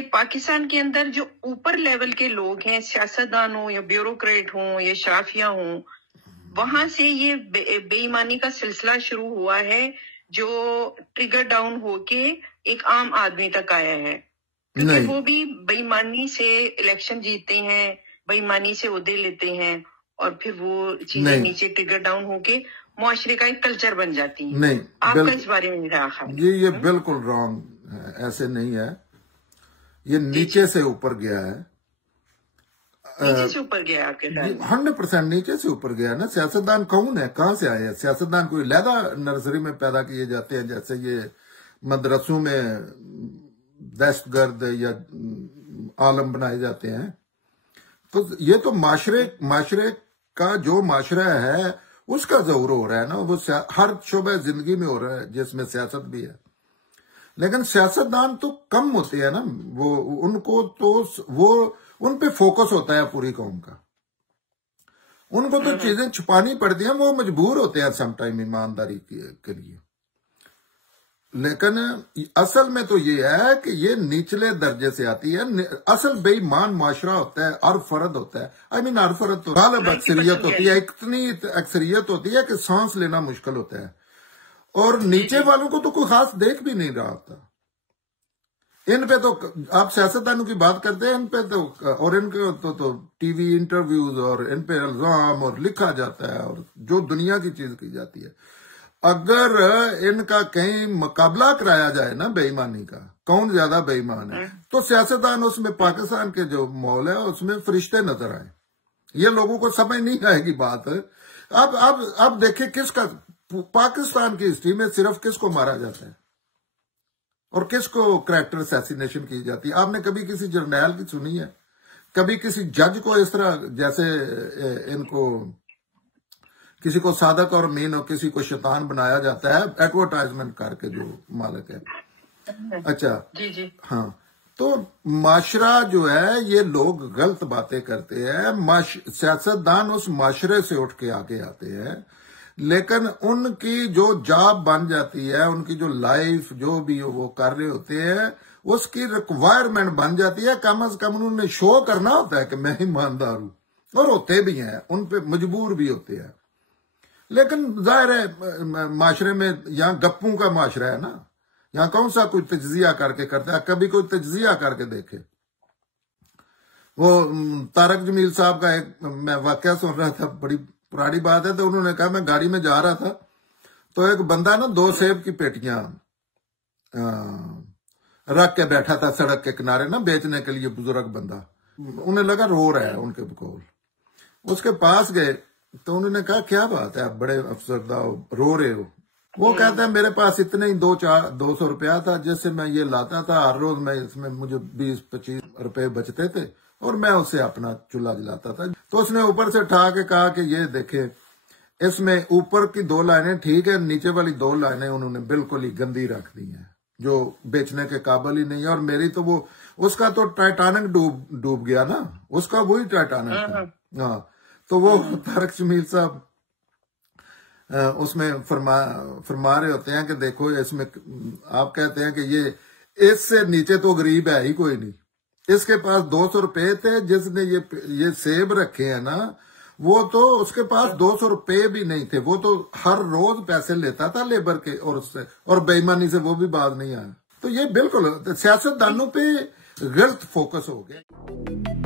पाकिस्तान के अंदर जो ऊपर लेवल के लोग हैं, सियासतदान हो या ब्यूरोक्रेट हो या शराफिया हो, वहां से ये बेईमानी का सिलसिला शुरू हुआ है जो ट्रिगर डाउन होके एक आम आदमी तक आया है, क्योंकि वो भी बेईमानी से इलेक्शन जीतते हैं, बेईमानी से ओहदे लेते हैं और फिर वो चीजें नीचे ट्रिगर डाउन होके मुआशरे का एक कल्चर बन जाती है। नहीं, आपका इस बारे में मेरा ख्याल है? ये बिल्कुल रॉन्ग है, ऐसे नहीं है। ये नीचे से ऊपर गया है, नीचे से ऊपर गया आपके ख्याल? 100% नीचे से ऊपर गया ना। सियासतदान कौन है, कहाँ से आए हैं? सियासतदान कोई लहदा नर्सरी में पैदा किए जाते हैं, जैसे ये मदरसों में दहशतगर्द या आलम बनाए जाते हैं। तो ये तो माशरे का जो माशरा है उसका ज़हूर हो रहा है ना, वो हर शोबे जिंदगी में हो रहा है जिसमें सियासत भी है। लेकिन सियासतदान तो कम होते हैं ना, वो उनको तो वो उन पे फोकस होता है पूरी कौम का, उनको तो चीजें छुपानी पड़ती हैं, वो मजबूर होते हैं समटाइम ईमानदारी के लिए। लेकिन असल में तो ये है कि ये निचले दर्जे से आती है। असल बेईमान माशरा होता है, हर फर्द होता है, हर फर्द तो गालिब अक्सरियत होती है, इतनी अक्सरियत होती है कि सांस लेना मुश्किल होता है, और नीचे वालों को तो कोई खास देख भी नहीं रहा होता। इन पे तो आप सियासतदानों की बात करते हैं, इन पे तो और इनके तो टीवी इंटरव्यूज और इन पे इल्जाम और लिखा जाता है और जो दुनिया की चीज की जाती है। अगर इनका कहीं मुकाबला कराया जाए ना बेईमानी का, कौन ज्यादा बेईमान है, तो सियासतदान उसमें पाकिस्तान के जो माहौल है उसमें फरिश्ते नजर आए। ये लोगों को समझ नहीं आएगी बात। अब देखिए किसका पाकिस्तान की हिस्ट्री में सिर्फ किसको मारा जाता है और किसको कैरेक्टर असैसिनेशन की जाती है। आपने कभी किसी जर्नैल की सुनी है? कभी किसी जज को इस तरह, जैसे इनको किसी को सादक और मीन और किसी को शैतान बनाया जाता है एडवर्टाइजमेंट करके, जो मालिक है। अच्छा जी। हाँ, तो माशरा जो है, ये लोग गलत बातें करते हैं, सियासतदान उस माशरे से उठ के आगे आते हैं, लेकिन उनकी जो जॉब बन जाती है, उनकी जो लाइफ जो भी वो कर रहे होते हैं, उसकी रिक्वायरमेंट बन जाती है। कम से कम उन्होंने शो करना होता है कि मैं ईमानदार हूं, और होते भी हैं, उन पे मजबूर भी होते हैं। लेकिन जाहिर है माशरे में यहाँ गप्पों का माशरा है ना, यहाँ कौन सा कोई तज्जिया करके करता है? कभी कोई तज्जिया करके देखे। वो तारक जमील साहब का एक मैं वाकया सुन रहा था, बड़ी पुरानी बात है, तो उन्होंने कहा मैं गाड़ी में जा रहा था तो एक बंदा ना 2 सेब की पेटियां रख के बैठा था सड़क के किनारे ना, बेचने के लिए। बुजुर्ग बंदा, उन्हें लगा रो रहा है उनके बकौल। उसके पास गए तो उन्होंने कहा क्या बात है, आप बड़े अफसरदा रो रहे हो? वो कहता है मेरे पास इतने ही 200 रुपया था, जिससे मैं ये लाता था हर रोज, मैं इसमें मुझे 20-25 रुपए बचते थे और मैं उससे अपना चूल्हा जलाता था। तो उसने ऊपर से उठा के कहा कि ये देखे, इसमें ऊपर की 2 लाइनें ठीक है, नीचे वाली 2 लाइनें उन्होंने बिल्कुल ही गंदी रख दी हैं, जो बेचने के काबिल ही नहीं है। और मेरी तो वो, उसका तो टाइटानिक डूब गया ना, उसका वही टाइटानिक था। हाँ, तो वो तारक जमील साहब उसमें फरमा रहे होते हैं कि देखो इसमें, आप कहते हैं कि ये इससे नीचे तो गरीब है ही कोई नहीं। इसके पास 200 रुपए थे, जिसने ये सेब रखे हैं ना, वो तो उसके पास 200 रुपए भी नहीं थे, वो तो हर रोज पैसे लेता था लेबर के, और उससे और बेईमानी से वो भी बात नहीं आया। तो ये बिल्कुल सियासतदानों पे गलत फोकस हो गया।